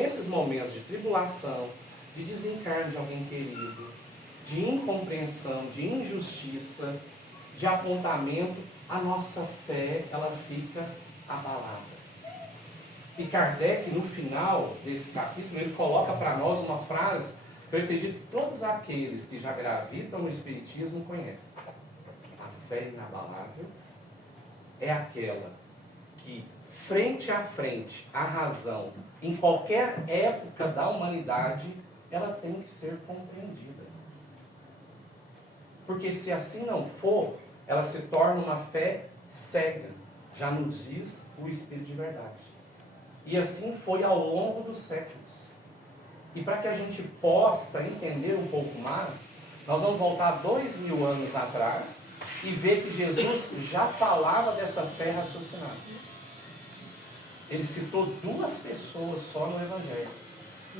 nesses momentos de tribulação, de desencarne de alguém querido, de incompreensão, de injustiça, de apontamento, a nossa fé, ela fica abalada. E Kardec, no final desse capítulo, ele coloca para nós uma frase que eu acredito que todos aqueles que já gravitam no Espiritismo conhecem. A fé inabalável é aquela que, frente a frente, a razão, em qualquer época da humanidade, ela tem que ser compreendida. Porque se assim não for, ela se torna uma fé cega, já nos diz o Espírito de verdade. E assim foi ao longo dos séculos. E para que a gente possa entender um pouco mais, nós vamos voltar 2000 anos atrás e ver que Jesus já falava dessa fé raciocinada. Ele citou 2 pessoas só no Evangelho.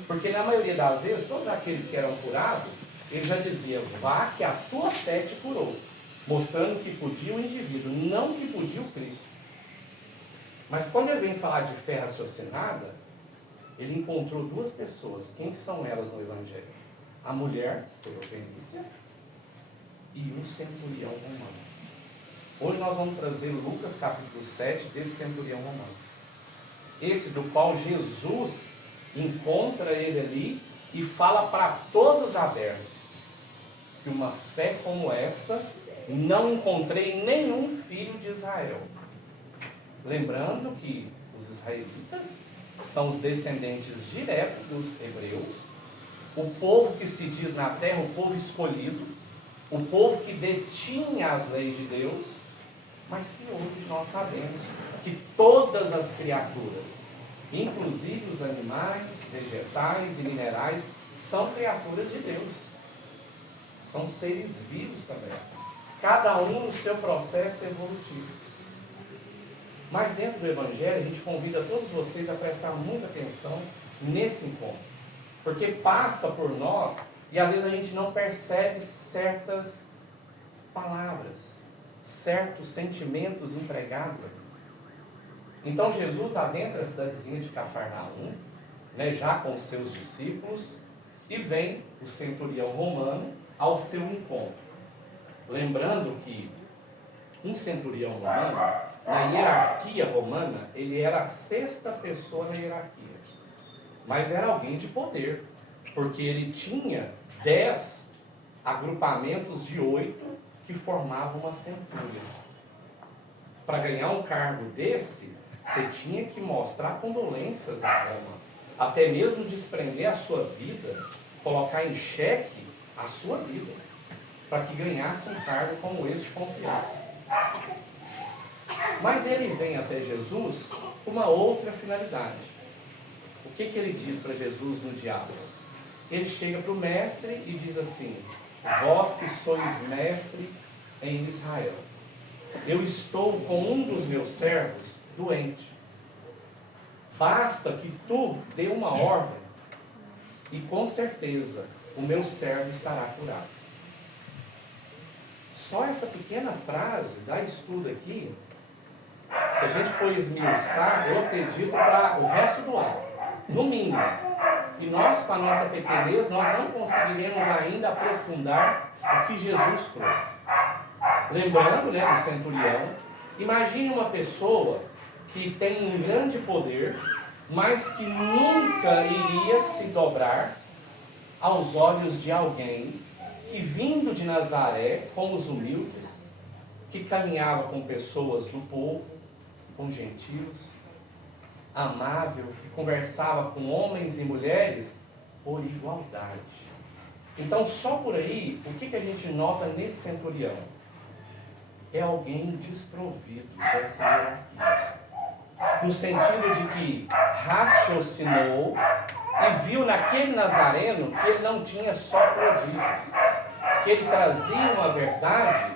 Porque na maioria das vezes, todos aqueles que eram curados, ele já dizia, vá que a tua fé te curou. Mostrando que podia o indivíduo, não que podia o Cristo. Mas quando ele vem falar de fé raciocinada, ele encontrou 2 pessoas. Quem são elas no Evangelho? A mulher Seropenícia e o centurião romano. Hoje nós vamos trazer Lucas capítulo 7 desse centurião romano. Esse do qual Jesus encontra ele ali e fala para todos abertos que uma fé como essa não encontrei em nenhum filho de Israel. Lembrando que os israelitas são os descendentes diretos dos hebreus, o povo que se diz na terra, o povo escolhido, o povo que detinha as leis de Deus, mas que hoje nós sabemos que todas as criaturas, inclusive os animais, vegetais e minerais, são criaturas de Deus. São seres vivos também. Cada um no seu processo evolutivo. Mas dentro do Evangelho, a gente convida todos vocês a prestar muita atenção nesse encontro. Porque passa por nós e às vezes a gente não percebe certas palavras, certos sentimentos empregados aqui. Então Jesus adentra a cidadezinha de Cafarnaum, né, já com os seus discípulos, e vem o centurião romano ao seu encontro. Lembrando que um centurião romano, na hierarquia romana, ele era a 6ª pessoa na hierarquia. Mas era alguém de poder, porque ele tinha 10 agrupamentos de 8 que formavam uma centúria. Para ganhar um cargo desse, você tinha que mostrar condolências a Roma, até mesmo desprender a sua vida, colocar em xeque a sua vida, para que ganhasse um cargo como esse de confiança. Mas ele vem até Jesus com uma outra finalidade. O que ele diz para Jesus no diálogo? Ele chega para o mestre e diz assim, vós que sois mestre em Israel, eu estou com um dos meus servos doente. Basta que tu dê uma ordem e com certeza o meu servo estará curado. Só essa pequena frase dá estudo aqui. Se a gente for esmiuçar, eu acredito para o resto do ano, no mínimo. E nós, com a nossa pequenez, nós não conseguiremos ainda aprofundar o que Jesus trouxe. Lembrando, né, do centurião, imagine uma pessoa que tem um grande poder, mas que nunca iria se dobrar aos olhos de alguém que, vindo de Nazaré, como os humildes, que caminhava com pessoas do povo, com gentios, amável, que conversava com homens e mulheres por igualdade. Então, só por aí, o que a gente nota nesse centurião? É alguém desprovido dessa hierarquia. No sentido de que raciocinou e viu naquele nazareno que ele não tinha só prodígios, que ele trazia uma verdade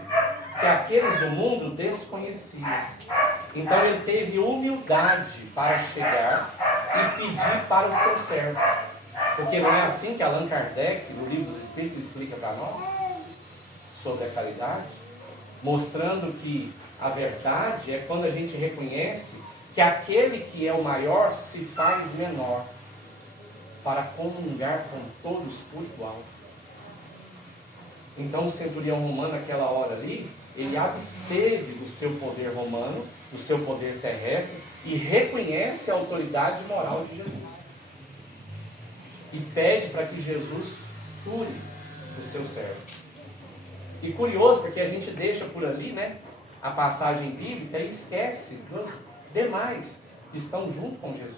que aqueles do mundo desconheciam. Então ele teve humildade para chegar e pedir para o seu servo. Porque não é assim que Allan Kardec, no Livro dos Espíritos, explica para nós sobre a caridade? Mostrando que a verdade é quando a gente reconhece que aquele que é o maior se faz menor. para comungar com todos por igual. Então o centurião romano, naquela hora ali, ele absteve do seu poder romano, do seu poder terrestre, e reconhece a autoridade moral de Jesus. E pede para que Jesus cure o seu servo. E curioso, porque a gente deixa por ali, né, a passagem bíblica e esquece dos demais que estão junto com Jesus.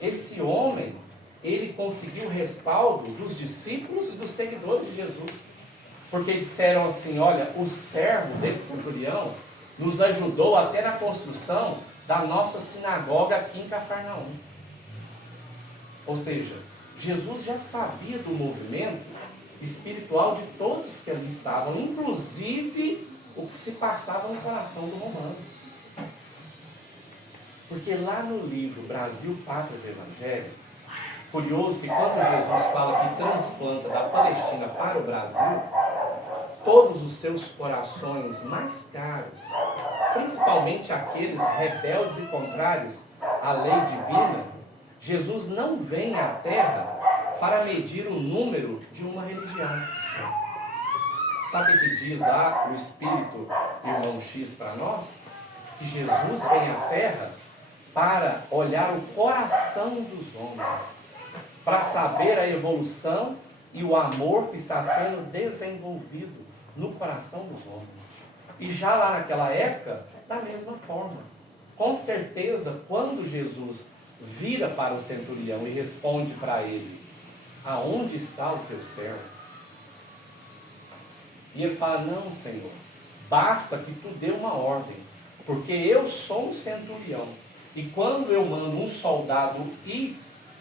Esse homem, ele conseguiu o respaldo dos discípulos e dos seguidores de Jesus. Porque disseram assim, olha, o servo desse centurião nos ajudou até na construção da nossa sinagoga aqui em Cafarnaum. Ou seja, Jesus já sabia do movimento espiritual de todos que ali estavam, inclusive o que se passava no coração do romano. Porque lá no livro Brasil, Pátria do Evangelho, curioso que quando Jesus fala que transplanta da Palestina para o Brasil, todos os seus corações mais caros, principalmente aqueles rebeldes e contrários à lei divina, Jesus não vem à Terra para medir o número de uma religião. Sabe o que diz lá o Espírito Irmão X para nós? Que Jesus vem à Terra para olhar o coração dos homens, para saber a evolução e o amor que está sendo desenvolvido no coração dos homens. E já lá naquela época, da mesma forma. Com certeza, quando Jesus vira para o centurião e responde para ele, aonde está o teu servo? E ele fala, não, Senhor, basta que tu dê uma ordem, porque eu sou um centurião. E quando eu mando um soldado ir,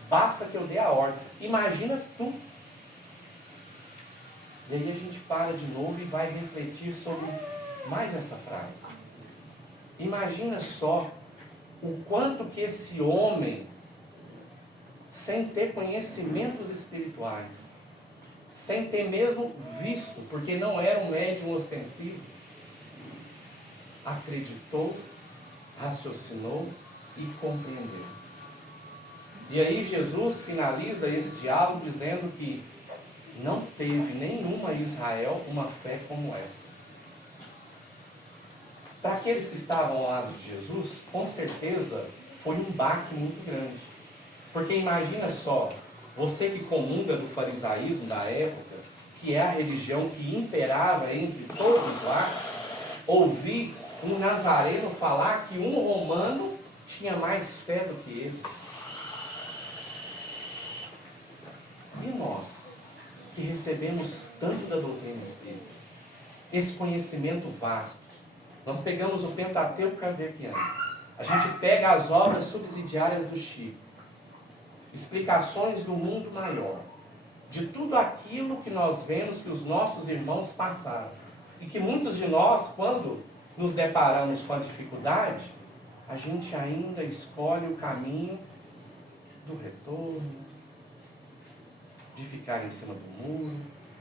basta que eu dê a ordem. Imagina tu. E aí a gente para de novo e vai refletir sobre mais essa frase. Imagina só o quanto que esse homem, sem ter conhecimentos espirituais, sem ter mesmo visto, porque não era um médium ostensivo, acreditou, raciocinou e compreendeu. E aí Jesus finaliza esse diálogo dizendo que não teve nenhuma em Israel uma fé como essa. Para aqueles que estavam ao lado de Jesus, com certeza foi um baque muito grande. Porque imagina só, você que comunga do farisaísmo da época, que é a religião que imperava entre todos lá, ouvir um nazareno falar que um romano tinha mais fé do que ele. E nós, que recebemos tanto da doutrina espírita, esse conhecimento vasto, nós pegamos o Pentateuco Kardeciano, a gente pega as obras subsidiárias do Chico, explicações do mundo maior, de tudo aquilo que nós vemos que os nossos irmãos passaram, e que muitos de nós, quando nos deparamos com a dificuldade, a gente ainda escolhe o caminho do retorno, de ficar em cima do muro,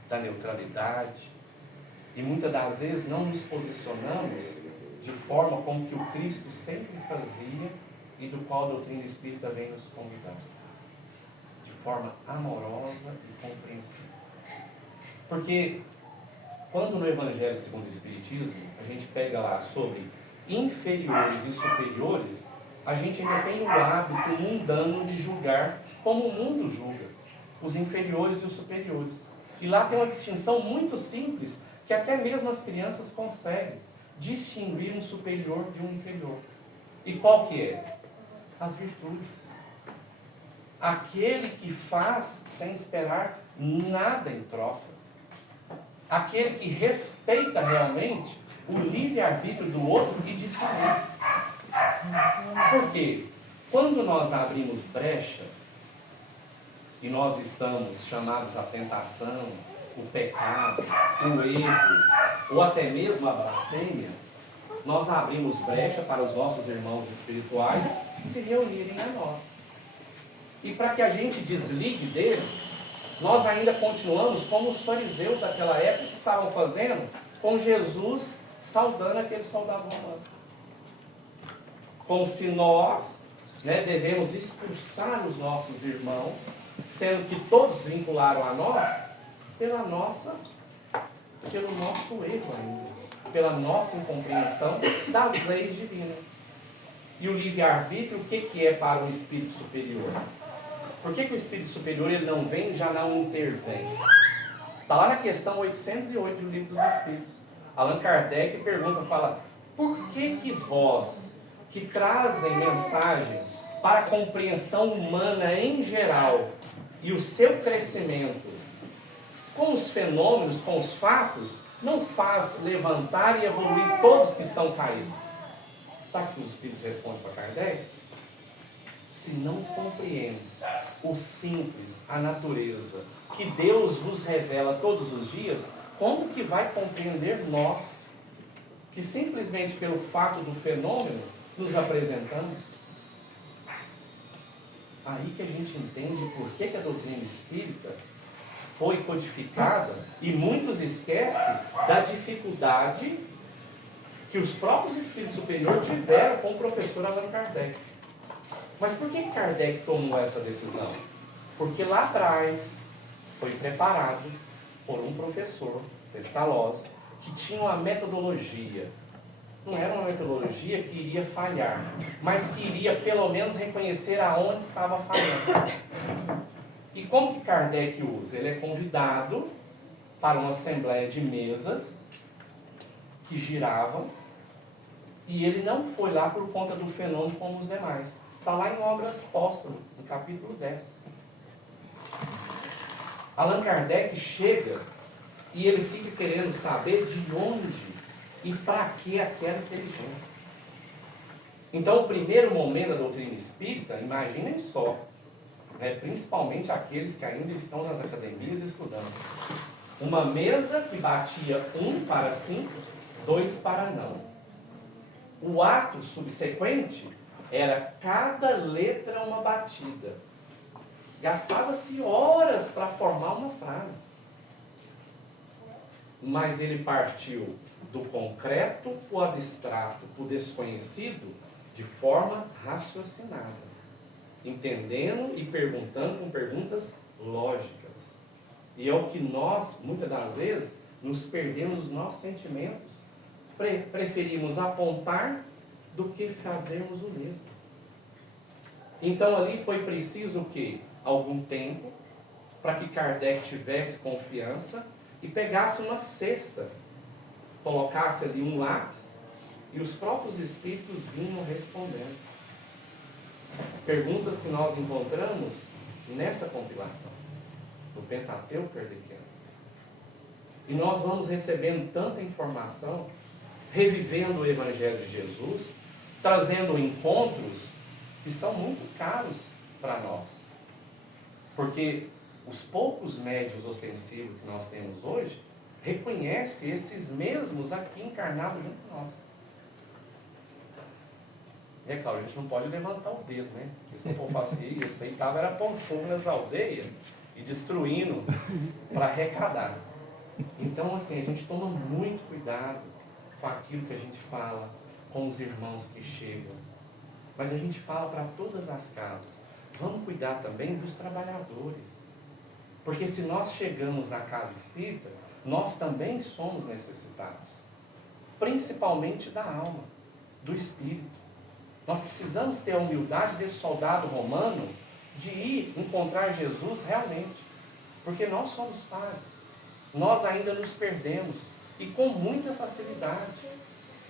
da neutralidade, e muitas das vezes não nos posicionamos de forma como que o Cristo sempre fazia e do qual a doutrina espírita vem nos convidar, de forma amorosa e compreensiva. Porque quando no Evangelho segundo o Espiritismo a gente pega lá sobre inferiores e superiores, a gente ainda tem o hábito mundano de julgar como o mundo julga, os inferiores e os superiores. E lá tem uma distinção muito simples, que até mesmo as crianças conseguem distinguir um superior de um inferior. E qual que é? As virtudes. Aquele que faz sem esperar nada em troca. Aquele que respeita realmente o livre-arbítrio do outro e de si mesmo. Por quê? Quando nós abrimos brecha, e nós estamos chamados à tentação, o pecado, o erro, ou até mesmo a blasfêmia, nós abrimos brecha para os nossos irmãos espirituais se reunirem a nós. E para que a gente desligue deles, nós ainda continuamos como os fariseus daquela época que estavam fazendo, com Jesus saudando aquele soldado romano. Como se nós né, devemos expulsar os nossos irmãos, sendo que todos vincularam a nós, pelo nosso erro ainda, pela nossa incompreensão das leis divinas. E o livre-arbítrio, o que é para o Espírito Superior? Por que o Espírito Superior ele não vem e já não intervém? Está lá na questão 808 do Livro dos Espíritos. Allan Kardec pergunta, fala, por que vós, que trazem mensagens para a compreensão humana em geral e o seu crescimento, com os fenômenos, com os fatos, não faz levantar e evoluir todos que estão caídos? Sabe o que os Espíritos respondem para Kardec? Se não compreendes o simples, a natureza, que Deus vos revela todos os dias, como que vai compreender nós, que simplesmente pelo fato do fenômeno nos apresentamos? Aí que a gente entende por que a doutrina espírita foi codificada, e muitos esquecem da dificuldade que os próprios espíritos superiores tiveram com o professor Allan Kardec. Mas por que Kardec tomou essa decisão? Porque lá atrás foi preparado por um professor, Pestalozzi, que tinha uma metodologia. Não era uma metodologia que iria falhar, mas que iria pelo menos reconhecer aonde estava falhando. E como que Kardec usa? Ele é convidado para uma assembleia de mesas que giravam, e ele não foi lá por conta do fenômeno como os demais. Está lá em Obras Póstumas, no capítulo 10. Allan Kardec chega e ele fica querendo saber de onde e para que aquela inteligência. Então, o primeiro momento da doutrina espírita, imaginem só, né, principalmente aqueles que ainda estão nas academias estudando, uma mesa que batia 1 para 5, 2 para não. O ato subsequente era cada letra uma batida. Gastava-se horas para formar uma frase. Mas ele partiu do concreto para o abstrato, para o desconhecido, de forma raciocinada, entendendo e perguntando com perguntas lógicas. E é o que nós, muitas das vezes, nos perdemos nos nossos sentimentos. Preferimos apontar do que fazermos o mesmo. Então ali foi preciso o quê? Algum tempo para que Kardec tivesse confiança e pegasse uma cesta, colocasse ali um lápis e os próprios espíritos vinham respondendo. Perguntas que nós encontramos nessa compilação do Pentateuco Kardeciano. E nós vamos recebendo tanta informação, revivendo o Evangelho de Jesus, trazendo encontros que são muito caros para nós. Porque os poucos médiuns ostensivos que nós temos hoje reconhecem esses mesmos aqui encarnados junto com nós. E é claro, a gente não pode levantar o dedo, né? Porque se eu for fazer isso, aí estava era pondo fogo nas aldeias e destruindo para arrecadar. Então, assim, a gente toma muito cuidado com aquilo que a gente fala, com os irmãos que chegam. Mas a gente fala para todas as casas. Vamos cuidar também dos trabalhadores. Porque se nós chegamos na casa espírita, nós também somos necessitados. Principalmente da alma, do espírito. Nós precisamos ter a humildade desse soldado romano de ir encontrar Jesus realmente. Porque nós somos falhos. Nós ainda nos perdemos. E com muita facilidade.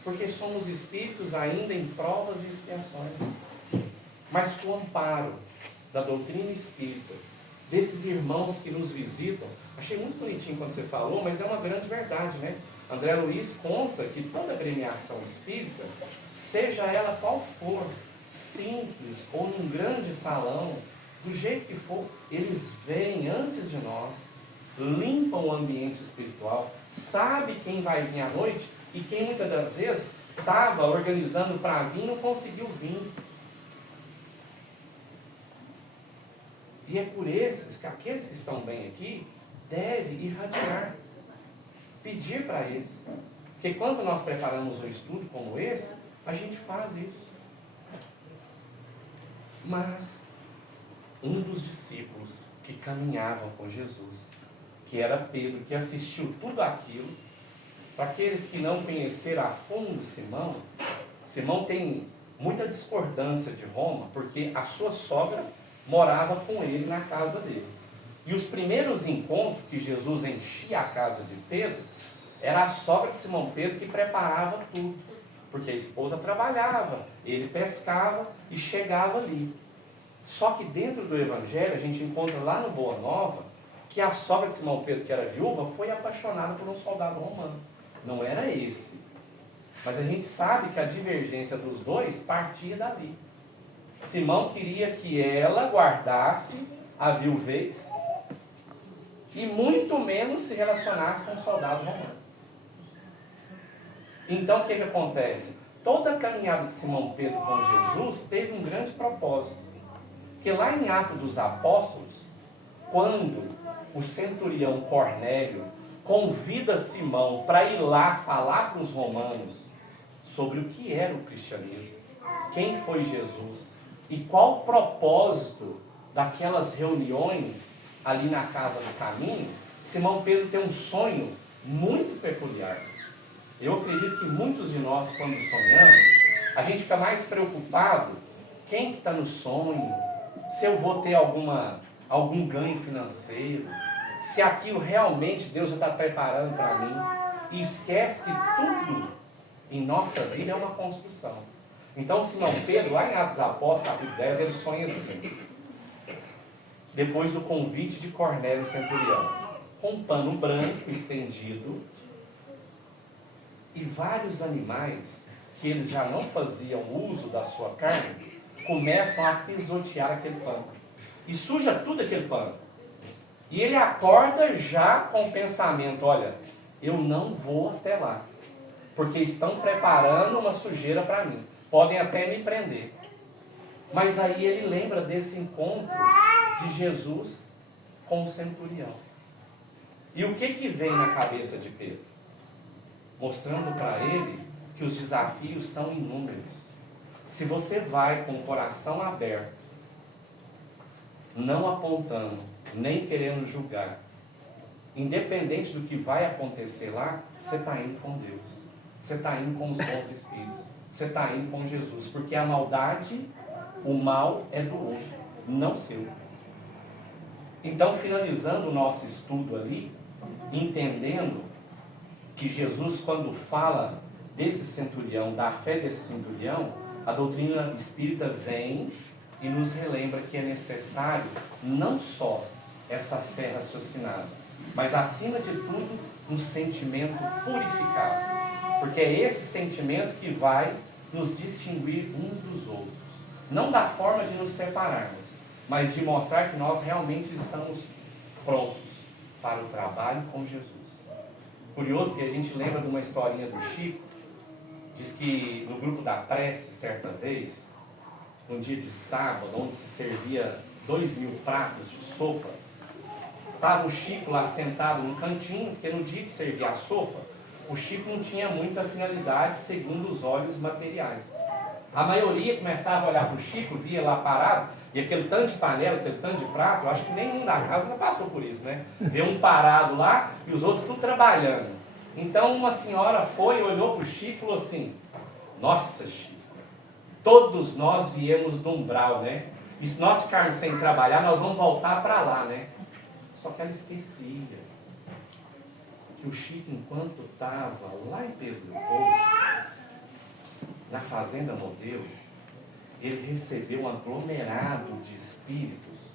Porque somos espíritos ainda em provas e expiações. Mas com o amparo da doutrina espírita, desses irmãos que nos visitam, achei muito bonitinho quando você falou, mas é uma grande verdade, né? André Luiz conta que toda agremiação espírita, seja ela qual for, simples ou num grande salão, do jeito que for, eles vêm antes de nós, limpam o ambiente espiritual, sabe quem vai vir à noite e quem muitas das vezes estava organizando para vir e não conseguiu vir. E é por esses que aqueles que estão bem aqui devem irradiar, pedir para eles. Porque quando nós preparamos um estudo como esse, a gente faz isso. Mas um dos discípulos que caminhavam com Jesus, que era Pedro, que assistiu tudo aquilo, para aqueles que não conheceram a fundo Simão, Simão tem muita discordância de Roma, porque a sua sogra morava com ele na casa dele. E os primeiros encontros que Jesus enchia a casa de Pedro, era a sogra de Simão Pedro que preparava tudo. Porque a esposa trabalhava, ele pescava e chegava ali. Só que dentro do Evangelho, a gente encontra lá no Boa Nova, que a sogra de Simão Pedro, que era viúva, foi apaixonada por um soldado romano. Não era esse. Mas a gente sabe que a divergência dos dois partia dali. Simão queria que ela guardasse a viuvez e muito menos se relacionasse com um soldado romano. Então o que acontece? Toda a caminhada de Simão Pedro com Jesus teve um grande propósito. Que lá em Atos dos Apóstolos, quando o centurião Cornélio convida Simão para ir lá falar para os romanos sobre o que era o cristianismo, quem foi Jesus e qual o propósito daquelas reuniões ali na casa do caminho, Simão Pedro tem um sonho muito peculiar. Eu acredito que muitos de nós, quando sonhamos, a gente fica mais preocupado quem que está no sonho, se eu vou ter algum ganho financeiro, se aquilo realmente Deus já está preparando para mim. E esquece que tudo em nossa vida é uma construção. Então Simão Pedro, lá em Atos dos Apóstolos, capítulo 10, ele sonha assim. Depois do convite de Cornélio centurião, com um pano branco estendido e vários animais que eles já não faziam uso da sua carne, começam a pisotear aquele pano. E suja tudo aquele pano. E ele acorda já com o pensamento, olha, eu não vou até lá, porque estão preparando uma sujeira para mim. Podem até me prender. Mas aí ele lembra desse encontro de Jesus com o centurião. E o que vem na cabeça de Pedro? Mostrando para ele que os desafios são inúmeros. Se você vai com o coração aberto, não apontando, nem querendo julgar, independente do que vai acontecer lá, você está indo com Deus. Você está indo com os bons espíritos. Você está indo com Jesus. Porque a maldade, o mal é do outro, não seu. Então, finalizando o nosso estudo ali, entendendo que Jesus, quando fala desse centurião, da fé desse centurião, a doutrina espírita vem e nos relembra que é necessário não só essa fé raciocinada, mas acima de tudo um sentimento purificado. Porque é esse sentimento que vai nos distinguir uns dos outros. Não da forma de nos separarmos, mas de mostrar que nós realmente estamos prontos para o trabalho com Jesus. Curioso que a gente lembra de uma historinha do Chico. Diz que no grupo da prece, certa vez, num dia de sábado, onde se servia 2.000 pratos de sopa, estava o Chico lá sentado no cantinho, porque no dia que servia a sopa, o Chico não tinha muita finalidade segundo os olhos materiais. A maioria começava a olhar para o Chico, via lá parado, e aquele tanto de panela, aquele tanto de prato, eu acho que nenhum da casa não passou por isso, né? Vê um parado lá e os outros tudo trabalhando. Então uma senhora foi, olhou para o Chico e falou assim, nossa Chico, todos nós viemos do umbral, né? E se nós ficarmos sem trabalhar, nós vamos voltar para lá, né? Só que ela esquecia que o Chico, enquanto estava lá em Pedro Leopoldo, na Fazenda Modelo, ele recebeu um aglomerado de espíritos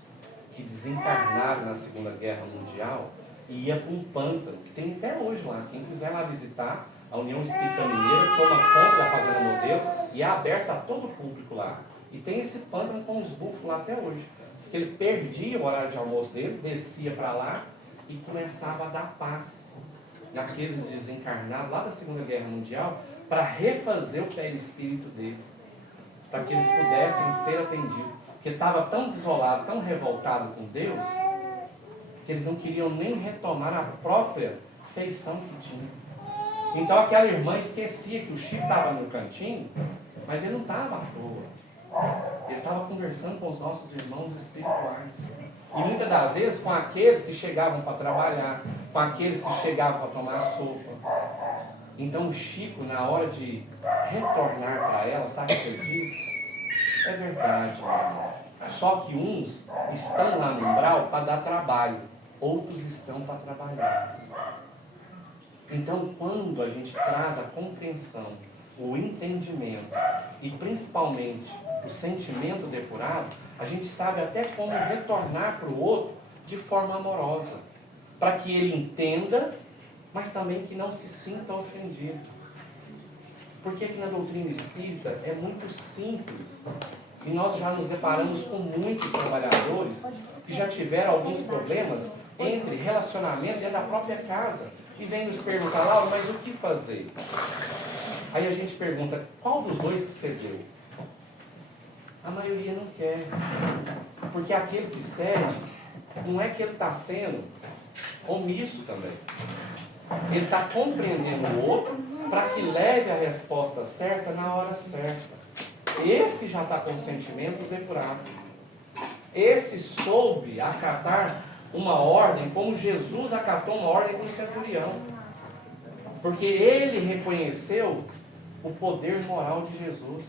que desencarnaram na Segunda Guerra Mundial e ia para um pântano, que tem até hoje lá. Quem quiser lá visitar, a União Espírita Mineira toma conta da Fazenda Modelo e é aberta a todo o público lá. E tem esse pântano com os bufos lá até hoje. Diz que ele perdia o horário de almoço dele, descia para lá e começava a dar passe naqueles desencarnados lá da Segunda Guerra Mundial para refazer o perispírito dele, para que eles pudessem ser atendidos. Porque estava tão desolado, tão revoltado com Deus, que eles não queriam nem retomar a própria feição que tinha. Então aquela irmã esquecia que o Chico estava no cantinho, mas ele não estava à toa. Ele estava conversando com os nossos irmãos espirituais. E muitas das vezes com aqueles que chegavam para trabalhar, com aqueles que chegavam para tomar sopa. Então o Chico, na hora de retornar para ela, sabe o que ele diz? É verdade, meu irmão. Só que uns estão lá no umbral para dar trabalho, outros estão para trabalhar. Então, quando a gente traz a compreensão, o entendimento e principalmente o sentimento depurado, a gente sabe até como retornar para o outro de forma amorosa, para que ele entenda, mas também que não se sinta ofendido. Porque aqui na doutrina espírita é muito simples. E nós já nos deparamos com muitos trabalhadores que já tiveram alguns problemas entre relacionamento dentro da própria casa. E vem nos perguntar, Laura, mas o que fazer? Aí a gente pergunta, qual dos dois que cedeu? A maioria não quer. Porque aquele que cede, não é que ele está sendo omisso também. Ele está compreendendo o outro para que leve a resposta certa na hora certa. Esse já está com sentimento depurado. Esse soube acatar uma ordem como Jesus acatou uma ordem do centurião. Porque ele reconheceu o poder moral de Jesus.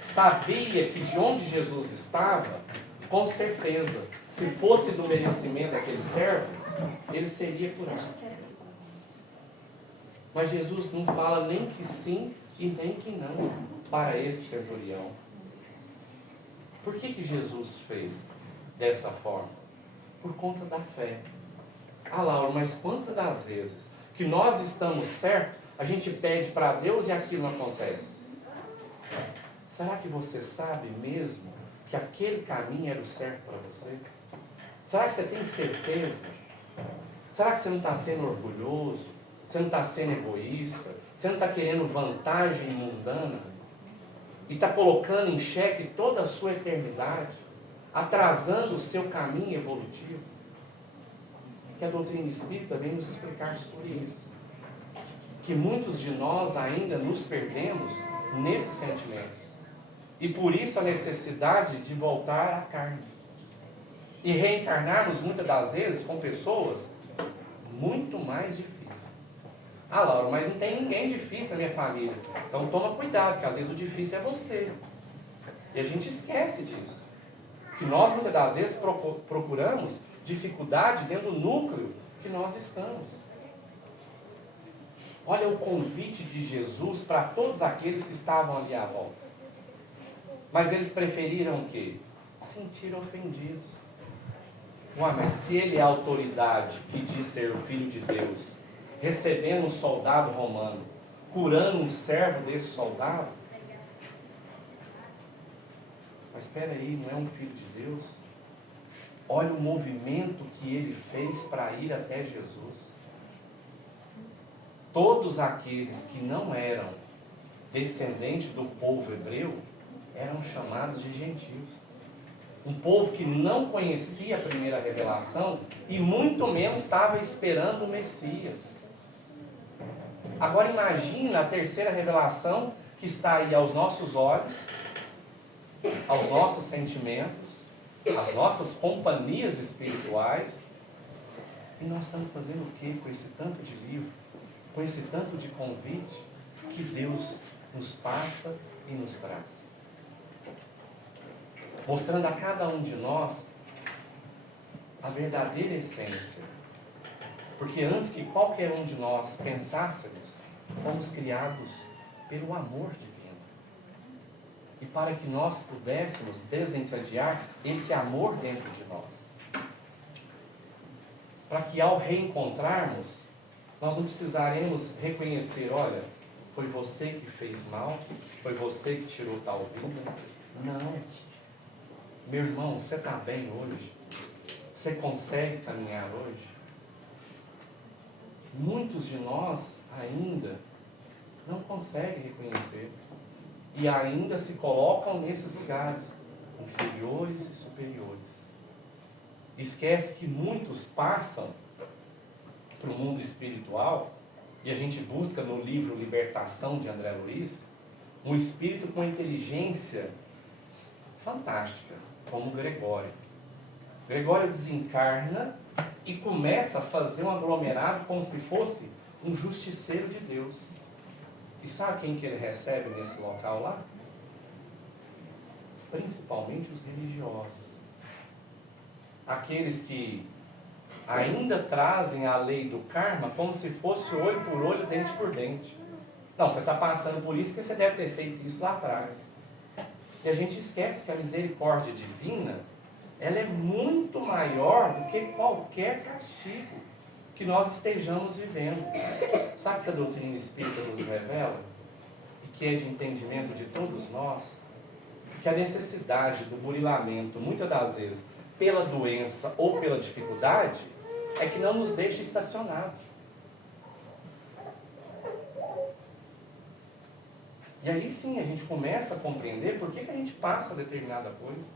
Sabia que de onde Jesus estava, com certeza, se fosse do merecimento daquele servo, ele seria curado. Mas Jesus não fala nem que sim e nem que não para esse centurião. Por que Jesus fez dessa forma? Por conta da fé. Ah, Laura, mas quantas das vezes que nós estamos certos, a gente pede para Deus e aquilo não acontece? Será que você sabe mesmo que aquele caminho era o certo para você? Será que você tem certeza? Será que você não está sendo orgulhoso? Você não está sendo egoísta? Você não está querendo vantagem mundana? E está colocando em xeque toda a sua eternidade? Atrasando o seu caminho evolutivo? Que a doutrina espírita vem nos explicar sobre isso. Que muitos de nós ainda nos perdemos nesses sentimentos. E por isso a necessidade de voltar à carne. E reencarnarmos muitas das vezes com pessoas muito mais difíceis. Ah, Laura, mas não tem ninguém difícil na minha família. Então toma cuidado, porque às vezes o difícil é você. E a gente esquece disso. Que nós muitas das vezes procuramos dificuldade dentro do núcleo que nós estamos. Olha o convite de Jesus para todos aqueles que estavam ali à volta. Mas eles preferiram o quê? Sentir ofendidos. Ué, mas se ele é a autoridade que diz ser o Filho de Deus, recebendo um soldado romano, curando um servo desse soldado, mas espera aí, não é um Filho de Deus? Olha o movimento que ele fez para ir até Jesus. Todos aqueles que não eram descendentes do povo hebreu eram chamados de gentios. Um povo que não conhecia a primeira revelação e muito menos estava esperando o Messias. Agora imagina a terceira revelação que está aí aos nossos olhos, aos nossos sentimentos, às nossas companhias espirituais. E nós estamos fazendo o quê com esse tanto de livro, com esse tanto de convite que Deus nos passa e nos traz? Mostrando a cada um de nós a verdadeira essência. Porque antes que qualquer um de nós pensássemos, fomos criados pelo amor divino. E para que nós pudéssemos desencadear esse amor dentro de nós. Para que ao reencontrarmos, nós não precisaremos reconhecer, olha, foi você que fez mal, foi você que tirou tal vida. Não. Meu irmão, você está bem hoje? Você consegue caminhar hoje? Muitos de nós ainda não conseguem reconhecer. E ainda se colocam nesses lugares, inferiores e superiores. Esquece que muitos passam para o mundo espiritual, e a gente busca no livro Libertação de André Luiz, um espírito com inteligência fantástica, como Gregório. Gregório desencarna e começa a fazer um aglomerado como se fosse um justiceiro de Deus. E sabe quem que ele recebe nesse local lá? Principalmente os religiosos. Aqueles que ainda trazem a lei do karma como se fosse olho por olho, dente por dente. Não, você está passando por isso porque você deve ter feito isso lá atrás. E a gente esquece que a misericórdia divina, ela é muito maior do que qualquer castigo que nós estejamos vivendo. Sabe o que a doutrina espírita nos revela? E que é de entendimento de todos nós? Que a necessidade do burilamento, muitas das vezes, pela doença ou pela dificuldade, é que não nos deixa estacionados. E aí sim a gente começa a compreender por que a gente passa determinada coisa.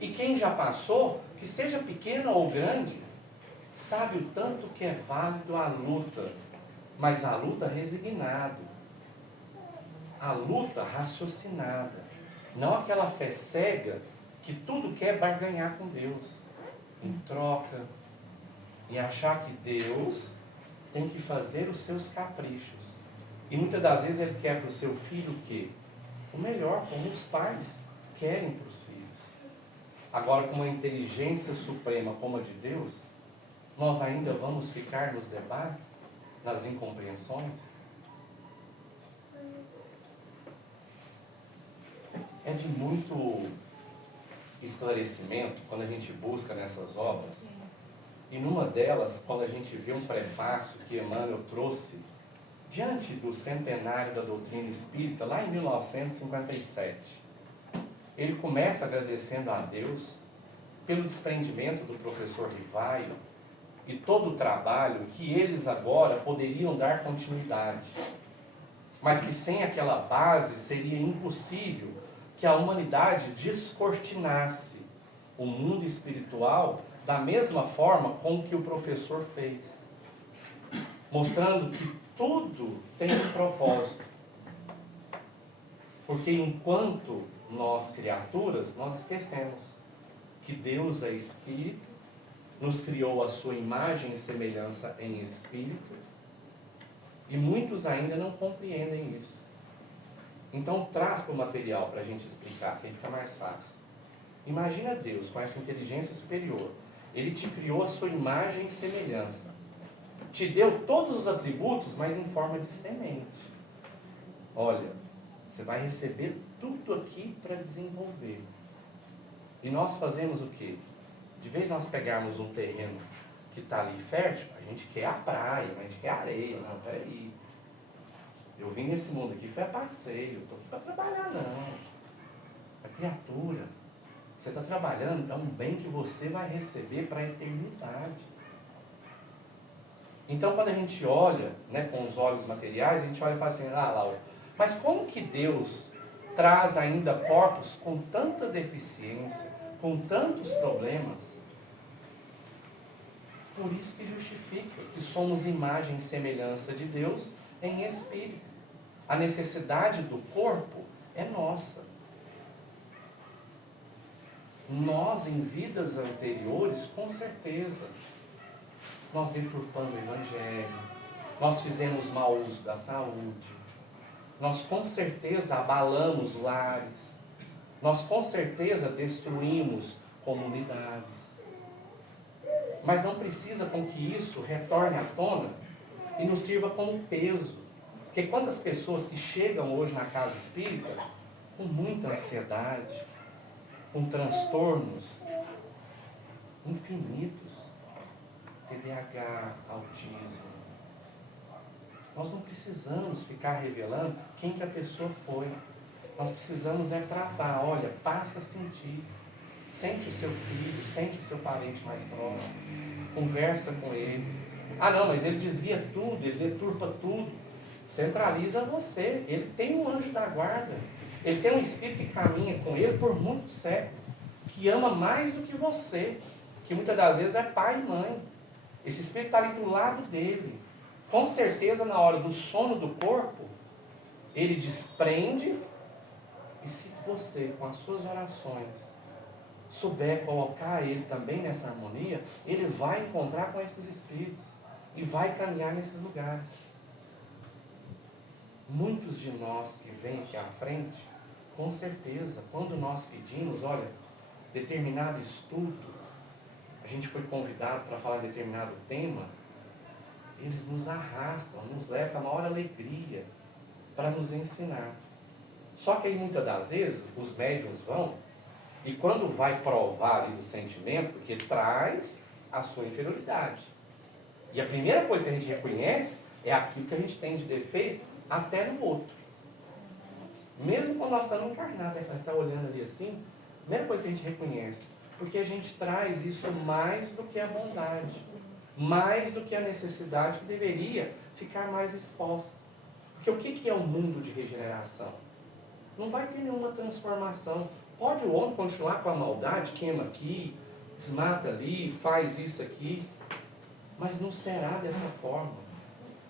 E quem já passou, que seja pequena ou grande, sabe o tanto que é válido a luta, mas a luta resignada, a luta raciocinada, não aquela fé cega que tudo quer barganhar com Deus, em troca, e achar que Deus tem que fazer os seus caprichos. E muitas das vezes ele quer para o seu filho o quê? O melhor, como os pais querem para os filhos. Agora, com uma inteligência suprema como a de Deus, nós ainda vamos ficar nos debates, nas incompreensões? É de muito esclarecimento quando a gente busca nessas obras. E numa delas, quando a gente vê um prefácio que Emmanuel trouxe diante do centenário da doutrina espírita, lá em 1957, ele começa agradecendo a Deus pelo desprendimento do professor Rivaio e todo o trabalho que eles agora poderiam dar continuidade, mas que sem aquela base seria impossível que a humanidade descortinasse o mundo espiritual da mesma forma com que o professor fez, mostrando que tudo tem um propósito. Porque enquanto nós, criaturas, nós esquecemos que Deus é Espírito, nos criou a sua imagem e semelhança em Espírito, e muitos ainda não compreendem isso. Então traz para o material para a gente explicar, que aí fica mais fácil. Imagina Deus com essa inteligência superior. Ele te criou a sua imagem e semelhança. Te deu todos os atributos, mas em forma de semente. Olha, você vai receber tudo aqui para desenvolver. E nós fazemos o quê? De vez nós pegarmos um terreno que está ali fértil, a gente quer a praia, a gente quer a areia. Não, peraí. Eu vim nesse mundo aqui, foi a passeio, eu estou aqui para trabalhar, não. A criatura, você está trabalhando, é um bem que você vai receber para a eternidade. Então, quando a gente olha, né, com os olhos materiais, a gente olha e fala assim, Laura, mas como que Deus traz ainda corpos com tanta deficiência, com tantos problemas? Por isso que justifica que somos imagem e semelhança de Deus em espírito. A necessidade do corpo é nossa. Nós, em vidas anteriores, com certeza, nós deturpamos o Evangelho, nós fizemos mau uso da saúde, nós com certeza abalamos lares, nós com certeza destruímos comunidades. Mas não precisa com que isso retorne à tona e nos sirva como peso. Porque quantas pessoas que chegam hoje na casa espírita com muita ansiedade, com transtornos infinitos, TDAH, autismo. Nós não precisamos ficar revelando quem que a pessoa foi. Nós precisamos é tratar, olha, passa a sentir. Sente o seu filho, sente o seu parente mais próximo. Conversa com ele. Ah não, mas ele desvia tudo, ele deturpa tudo. Centraliza você. Ele tem um anjo da guarda. Ele tem um espírito que caminha com ele por muitos séculos. Que ama mais do que você. Que muitas das vezes é pai e mãe. Esse espírito está ali do lado dele. Com certeza, na hora do sono do corpo, ele desprende e E se você, com as suas orações, souber colocar ele também nessa harmonia, ele vai encontrar com esses espíritos e vai caminhar nesses lugares. Muitos de nós que vêm aqui à frente, com certeza, quando nós pedimos, olha, determinado estudo, a gente foi convidado para falar de determinado tema, eles nos arrastam, nos levam com a maior alegria para nos ensinar. Só que aí muitas das vezes os médiuns vão e quando vai provar ali do sentimento, porque traz a sua inferioridade. E a primeira coisa que a gente reconhece é aquilo que a gente tem de defeito até no outro. Mesmo quando nós estamos encarnados, a gente está olhando ali assim, a primeira coisa que a gente reconhece, porque a gente traz isso mais do que a bondade, mais do que a necessidade que deveria ficar mais exposta. Porque o que é o mundo de regeneração? Não vai ter nenhuma transformação. Pode o homem continuar com a maldade, queima aqui, desmata ali, faz isso aqui, mas não será dessa forma.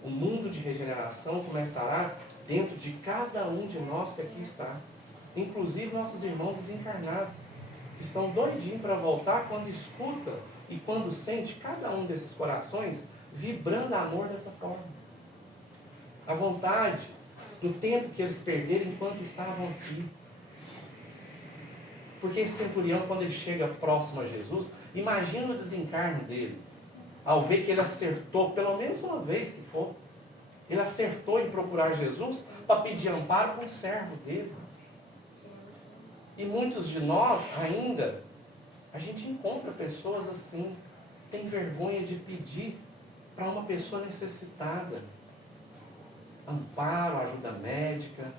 O mundo de regeneração começará dentro de cada um de nós que aqui está. Inclusive nossos irmãos desencarnados, que estão doidinhos para voltar quando escuta e quando sente cada um desses corações vibrando amor dessa forma. A vontade do tempo que eles perderam enquanto estavam aqui. Porque esse centurião, quando ele chega próximo a Jesus, imagina o desencarno dele, ao ver que ele acertou, pelo menos uma vez que for, ele acertou em procurar Jesus para pedir amparo para um servo dele. E muitos de nós ainda, a gente encontra pessoas assim, tem vergonha de pedir para uma pessoa necessitada amparo, ajuda médica.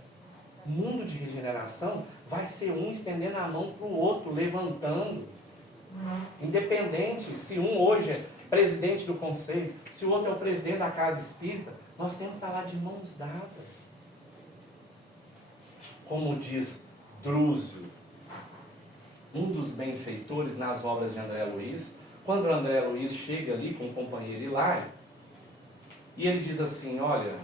O mundo de regeneração vai ser um estendendo a mão para o outro, levantando. Independente se um hoje é presidente do conselho, se o outro é o presidente da casa espírita, nós temos que estar lá de mãos dadas. Como diz Drúzio, um dos benfeitores nas obras de André Luiz, quando o André Luiz chega ali com o companheiro Hilário, e ele diz assim, olha,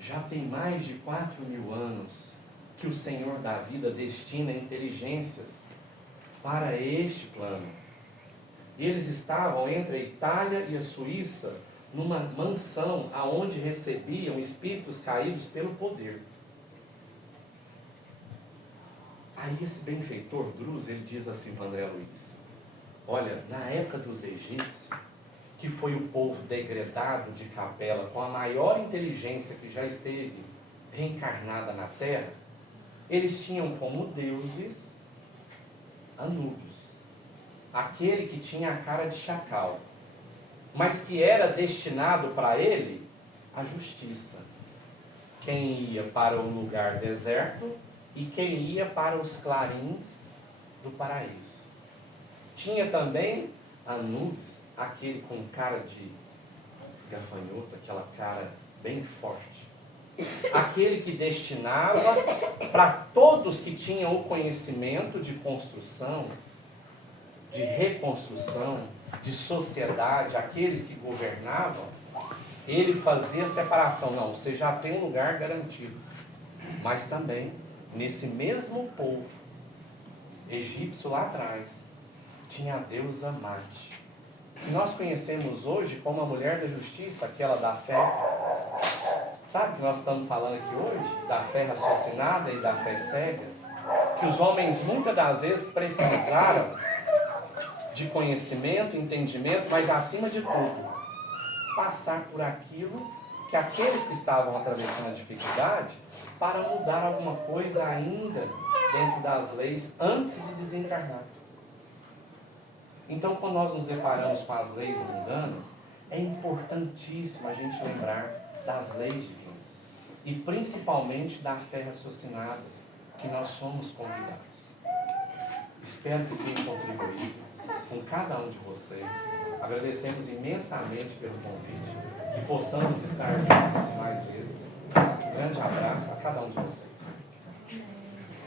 já tem mais de 4.000 anos que o Senhor da vida destina inteligências para este plano. E eles estavam entre a Itália e a Suíça, numa mansão aonde recebiam espíritos caídos pelo poder. Aí esse benfeitor Druz, ele diz assim para André Luiz, olha, na época dos egípcios, que foi o povo degradado de Capela, com a maior inteligência que já esteve reencarnada na Terra, eles tinham como deuses Anúbios, aquele que tinha a cara de chacal, mas que era destinado para ele a justiça. Quem ia para o lugar deserto e quem ia para os clarins do paraíso. Tinha também Anubis, aquele com cara de gafanhoto, aquela cara bem forte. Aquele que destinava para todos que tinham o conhecimento de construção, de reconstrução, de sociedade, aqueles que governavam, ele fazia separação. Não, você já tem um lugar garantido. Mas também, nesse mesmo povo egípcio lá atrás, tinha a deusa Marte, que nós conhecemos hoje como a mulher da justiça, aquela da fé. Sabe o que nós estamos falando aqui hoje? Da fé raciocinada e da fé cega. Que os homens muitas das vezes precisaram de conhecimento, entendimento, mas acima de tudo, passar por aquilo que aqueles que estavam atravessando a dificuldade, para mudar alguma coisa ainda dentro das leis antes de desencarnar. Então, quando nós nos deparamos com as leis mundanas, é importantíssimo a gente lembrar das leis divinas. E principalmente da fé raciocinada, que nós somos convidados. Espero que tenha contribuído com cada um de vocês. Agradecemos imensamente pelo convite. Que possamos estar juntos mais vezes. Um grande abraço a cada um de vocês.